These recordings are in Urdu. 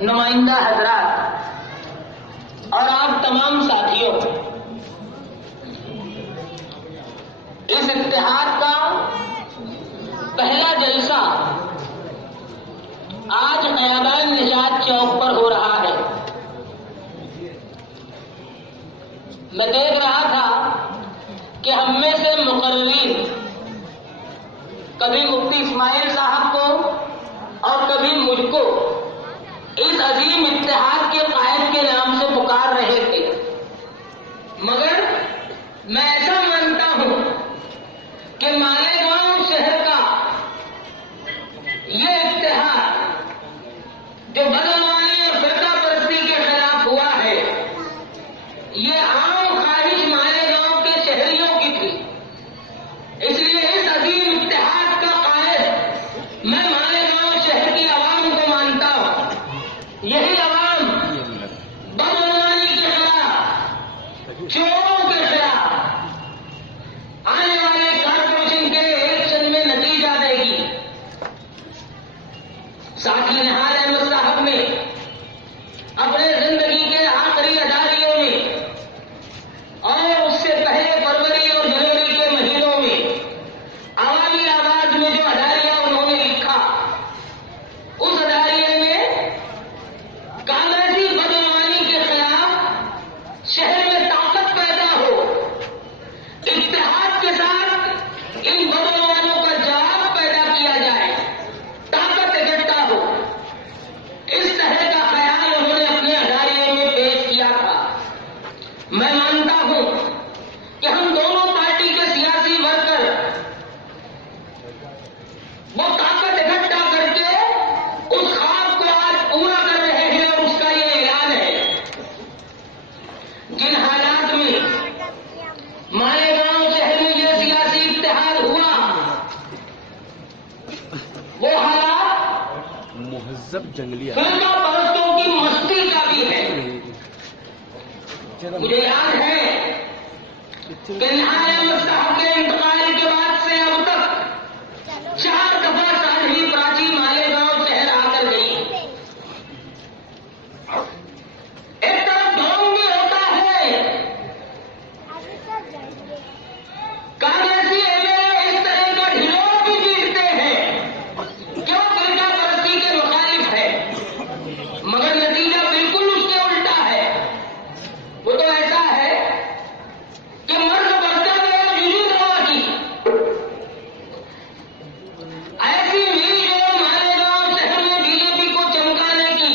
نمائندہ حضرات اور آپ تمام ساتھیوں، اس اتحاد کا پہلا جلسہ آج خیابان نجات چوک پر ہو رہا ہے۔ میں دیکھ رہا تھا کہ ہم میں سے مقررین کبھی مفتی اسماعیل صاحب کو اور کبھی مجھ کو اس عظیم اتحاد کے قائد کے نام سے پکار رہے تھے، مگر میں ایسا مانتا ہوں کہ مالیگاؤں شہر کا یہ اتحاد جو بدعنوانی اور فرقہ پرستی کے خلاف ہوا ہے، یہ عام خواہش مالیگاؤں کے شہریوں کی تھی۔ اس لیے اس عظیم اتحاد کا قائد میں مالیگاؤں شہر کی عوام کو مانتا ہوں۔ یہی عوام بدعنوانی کے خلاف، چوروں کے خلاف آنے والے کارپوریشن کے الیکشن میں نتیجہ دے گی۔ ساتھی نہال احمد صاحب نے اپنے زندگی کے آخری اداریوں میں اور اس سے پہلے فروری اور جنوری کے مہینوں میں عوامی آواز میں جو اداریہ انہوں نے لکھا، اس اداریے میں کانگریسی بدعنوانی کے خلاف شہر میں طاقت پیدا ہو، اتحاد کے ساتھ ان بدعنوانوں کا جواب پیدا کیا جائے، طاقت اکٹھا ہو، اس طرح کا خیال انہوں نے اپنے اداریے میں پیش کیا تھا۔ میں مانتا ہوں کہ ہم دونوں پارٹی کے سیاسی ورکر وہ طاقت اکٹھا کر کے اس خواب کو آج پورا کر رہے ہیں، اور اس کا یہ اعلان ہے۔ جن حالات میں مالیگاؤں شہر میں یہ سیاسی اتحاد ہوا، وہ حالات مہذب جنگلی فرقہ پرستوں کی مستی کا بھی ہے۔ مجھے یاد ہے کہ نہال احمد صاحب کے انتقال کے بعد سے اب تک 4 دفعہ سانحی پراچی مالیگاؤں شہر آ کر گئی۔ ایک طرف ڈھونگ بھی ہوتا ہے، کانگریسی ایم ایل اے اس طرح کا ڈھلوک بھی پیٹتے ہیں کیوں فرقہ پرستی کے مخالف ہے، مگر نتیجہ بالکل اس کے الٹا ہے۔ وہ تو ایسا ہے کہ مرد بڑھتا گیا ججو ہوا کی ایسی بھی جو مالیگاؤں شہر میں بی جے پی کو چمکانے کی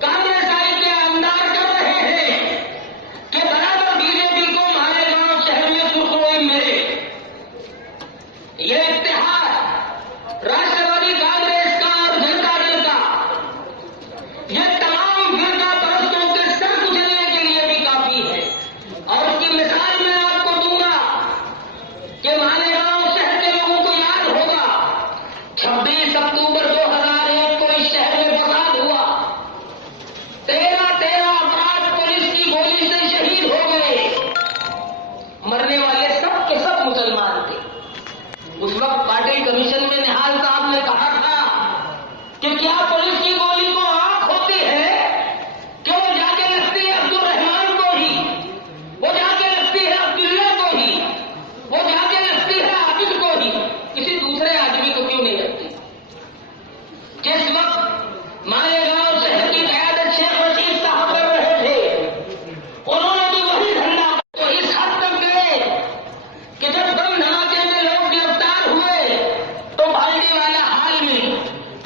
کانگریس آئی کے انداز کر رہے ہیں کہ برابر بی جے پی کو مالیگاؤں شہر میں سرخروئی ملے۔ یہ اتحاد راشٹروادی کانگریس کا اور جنتا دل کا، یہ تمام فرقہ پرستوں کے سر کچلنے کے لیے بھی کافی ہے۔ اور اس کی مثال میں آپ کو دوں گا کہ مالیگاؤں شہر کے لوگوں کو یاد ہوگا 26 اکتوبر 2001 کو اس شہر میں فساد ہوا، 13 افراد پولیس کی گولی سے شہید ہو گئے، مرنے والے سب کے سب مسلمان تھے۔ اس وقت پارٹی کمیشن میں نہال صاحب نے کہا تھا کہ کیا پولیس کی گولی کو آنکھ ہوتی ہے کہ وہ جا کے لگتی ہے عبد الرحمان کو ہی، وہ جا کے لگتی ہے عبداللہ کو ہی، وہ جا کے لگتی ہے عابد کو ہی، کسی دوسرے آدمی کو کیوں نہیں لگتی؟ جس وقت مالیگاؤں شہر کی قیادت شیخ رشید صاحب کر رہے تھے، انہوں نے بھی وہی دھندا تو اس حد تک گئے کہ جب بم دھماکے میں لوگ گرفتار ہوئے تو بالٹی والا حال میں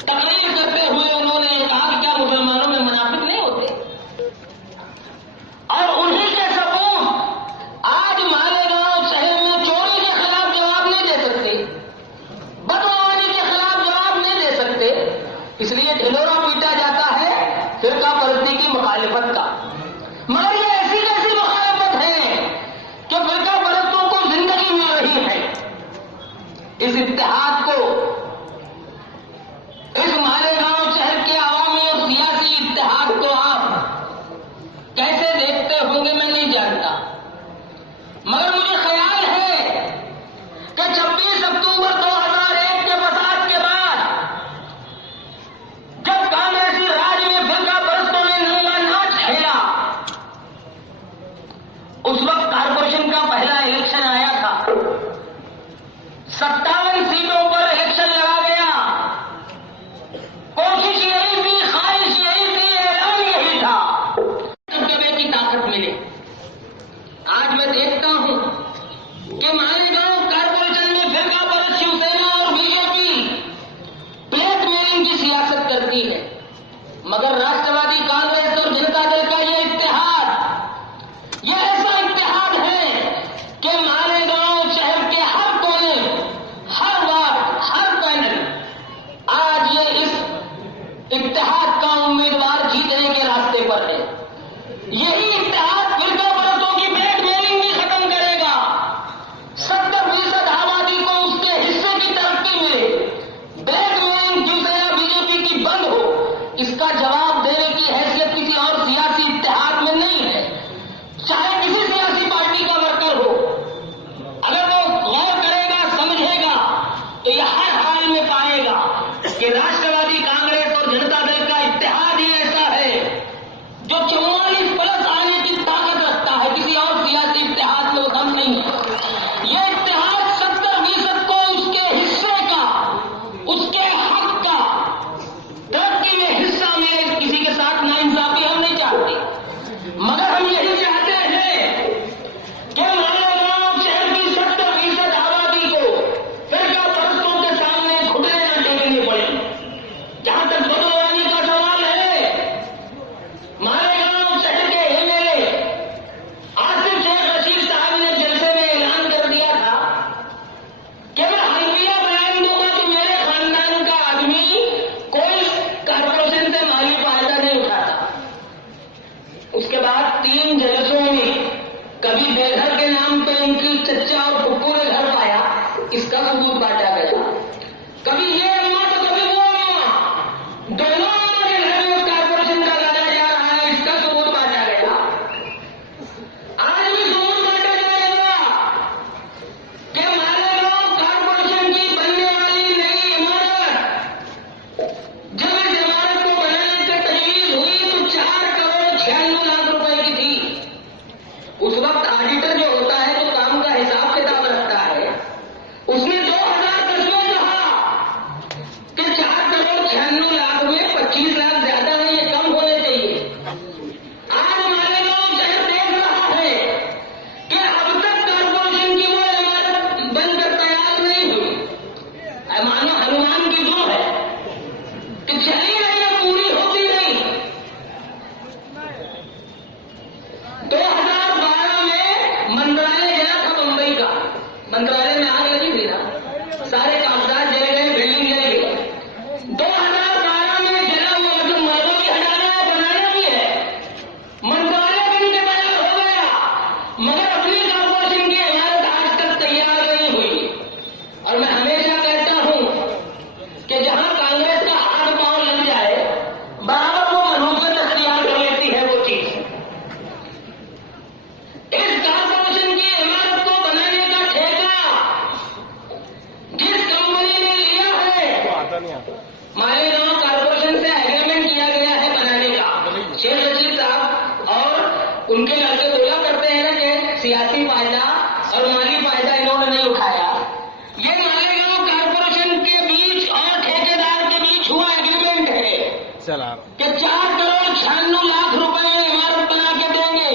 تقریر کرتے ہوئے انہوں نے کہا کہ کیا مسلمانوں میں منافق نہیں ہوتے؟ اور انہی کے ثبوت آج مالیگاؤں شہر میں چوری کے خلاف جواب نہیں دے سکتے، بدعنوانی کے خلاف جواب نہیں دے سکتے، اس لیے ڈھلورا پیٹا جاتا ہے فرقہ پرستی کی مخالفت کا۔ مگر یہ ایسی کیسی مخالفت ہے کہ فرقہ پرستوں کو زندگی مل رہی ہے؟ اس اتحاد کو، اس مالیگاؤں شہر کے عوامی اور سیاسی اتحاد کو آپ کیسے دیکھتے ہوں گے میں نہیں جانتا، مگر مجھے خیال ہے کہ 26 اکتوبر 2001 کے فساد کے بعد جب کانگریسی راج میں مگر راشٹروادی کانگریس اور جنتا دل کا یہ اتحاد، یہ ایسا اتحاد ہے کہ مالیگاؤں شہر کے ہر کونے، ہر وارڈ، ہر پینل آج یہ اس اتحاد کا امیدوار جیتنے کے راستے پر ہے۔ یہی اتحاد فرقہ پرستوں کی بیٹ میلنگ بھی ختم کرے گا، 70% آبادی کو اس کے حصے کی ترقی ملے، بیٹ میلنگ شیوسینا بی جے پی کی بند ہو، اس کا جواب دینے کی حیثیت کسی اور سیاسی اتحاد میں نہیں ہے، چاہے کسی سیاسی پارٹی کا ورکر ہو۔ اگر وہ غور کرے گا، سمجھے گا تو یہ ہر حال میں پائے گا کہ راشٹروادی کانگریس اور جنتا دل کا اتحاد ہی ایسا ہے جو 44+ آنے کی طاقت رکھتا ہے، کسی اور سیاسی اتحاد میں وہ دم نہیں ہے۔ یہ اتحاد 70% کو اس کے حصے کا، اس کے حق کا، ترقی میں حصہ ملے، کسی کے ساتھ ناانصافی ہم نہیں چاہتے، مگر ہم یہی چاہتے ہیں کہ مالیگاؤں شہر کی 70% آبادی کو فرقہ پرستوں کے سامنے گھٹنے نہ ٹیکنے پڑے۔ جہاں تک بدعنوانی کا سوال ہے، مالیگاؤں شہر کے M L A Asif Sheikh Rashid صاحب نے جلسے میں اعلان کر دیا تھا کہ میں حلفیہ بیان دوں گا کہ میرے خاندان کا آدمی کوئی کارپوریشن سے مالی فائدہ نہیں اٹھاتا۔ اس کے بعد 3 جلسوں میں کبھی بے گھر کے نام پہ ان کی چچا اور پھپھو نے گھر پایا، اس کا ثبوت بانٹا گیا، کبھی یہ اماں تو کبھی وہ اماں، دونوں اماں کے گھر میں اس کارپوریشن کا لایا جا رہا ہے، اس کا ثبوت بانٹا گیا۔ آج بھی ثبوت بانٹا جائے گا کہ مالیگاؤں کارپوریشن کی بننے والی نئی عمارت، جب اس عمارت کو بنانے کی تجویز ہوئی تو 4,96,00,000 روپے کی تھی۔ اس وقت آڈیٹر جو ہوتا ہے، جو کام کا حساب کتاب رکھتا ہے، اس نے 2010 میں کہا کہ 4,96,00,000 میں 25 لاکھ زیادہ ہے، یہ کم ہونے چاہیے۔ آج مالیگاؤں شہر دیکھ رہا ہے کہ اب تک کارپوریشن کی وہ عمارت بن کر تیار نہیں ہوئی، مانو ہنومان کی جو ہے کہ چلی رہی ہے، پوری ہوتی نہیں۔ 2012 میں منترالیہ جلا تھا بمبئی کا، منترالیہ میں آگ لگی تھی نا، سارے کاغذات جل گئے، بلڈنگ جل گئی۔ 2012 میں جلا ہوا مطلب مردوں کی ہٹانا ہے، بنانا بھی ہے، منترالیہ بن کے تیار ہو گیا، مگر اپنی کارپوریشن کی عمارت آج تک تیار نہیں ہوئی۔ اور میں ہمیشہ کہتا ہوں کہ جہاں کانگریس کا ہاتھ پاؤں لگ جائے، برابر وہ منوبت اختیار کر لیتی ہے وہ چیز۔ اس کارپوریشن کی عمارت کو بنانے کا ٹھیکہ جس کمپنی نے لیا ہے، مالیگاؤں کارپوریشن سے ایگریمنٹ کیا گیا ہے بنانے کا، شیخ رشید صاحب اور ان کے لڑکے بولا کرتے ہیں نا کہ سیاسی فائدہ اور مالی فائدہ انہوں نے نہیں اٹھایا۔ یہ مالیگاؤں کارپوریشن کے بیچ اور ٹھیکیدار کے بیچ ہوا ایگریمنٹ ہے کہ 4,96,00,000 روپے میں عمارت بنا کے دیں گے،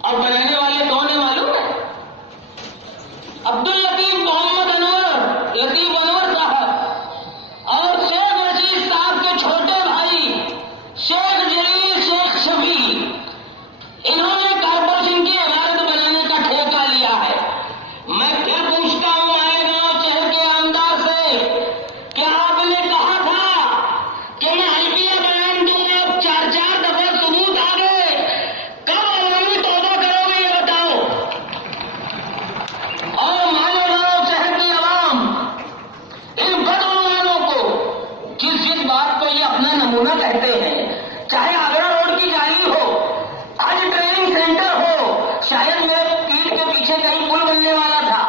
اور بنانے والے کون ہیں معلوم ہے؟ عبداللطیف محمد انور، لطیف انور صاحب، اور شیخ رشید صاحب کے چھوٹے بھائی شیخ جلیل شیخ شفیع، انہوں نے کارپوریشن کی عمارت بنانے کا ٹھیکہ لیا ہے۔ میں پھر پوچھتا ہوں مالیگاؤں شہر کے آمدار سے، کیا آپ نے کہا تھا کہ میں حلفیہ بیان دوں گا، اب 4 دفعہ ثبوت آ گئے، کب عوامی توبہ کرو گے یہ بتاؤ؟ اور مالیگاؤں شہر کی عوام ان بدعنوانوں کو جس بات کو یہ اپنا نمونہ کہتے ہیں، چاہے آگرہ روڈ کی جالی ہو، آج ٹریننگ سینٹر ہو، شاید میرے پیٹ کے پیچھے کہیں پل بننے والا تھا،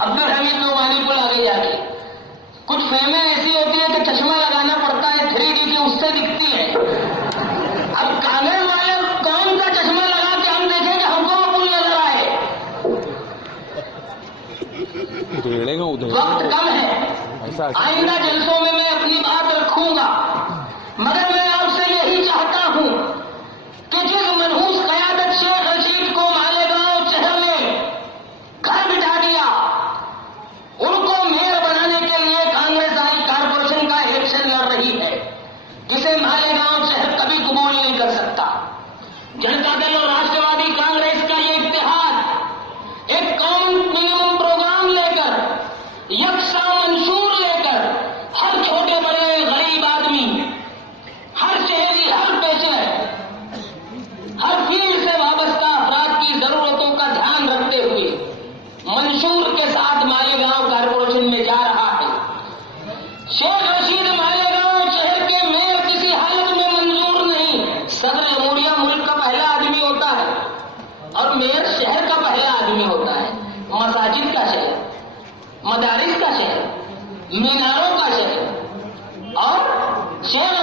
عبدالحمید نعمانی پل آگے جا کے، کچھ فہمیں ایسی ہوتی ہیں کہ چشمہ لگانا پڑتا ہے 3D کی، اس سے دکھتی ہے۔ اب کانگریس والے کون سا چشمہ لگا کے ہم دیکھیں کہ ہم کو وہ پل نظر آئے؟ وقت کم ہے، آئندہ جلسوں میں اپنی بات رکھوں گا، مگر میں آپ سے یہی چاہتا ہوں کہ جس منحوس قیادت شیخ رشید کو مالیگاؤں شہر نے گھر بٹھا دیا، ان کو میئر بنانے کے لیے کانگریس آئی کارپوریشن کا الیکشن لڑ رہی ہے، جسے 16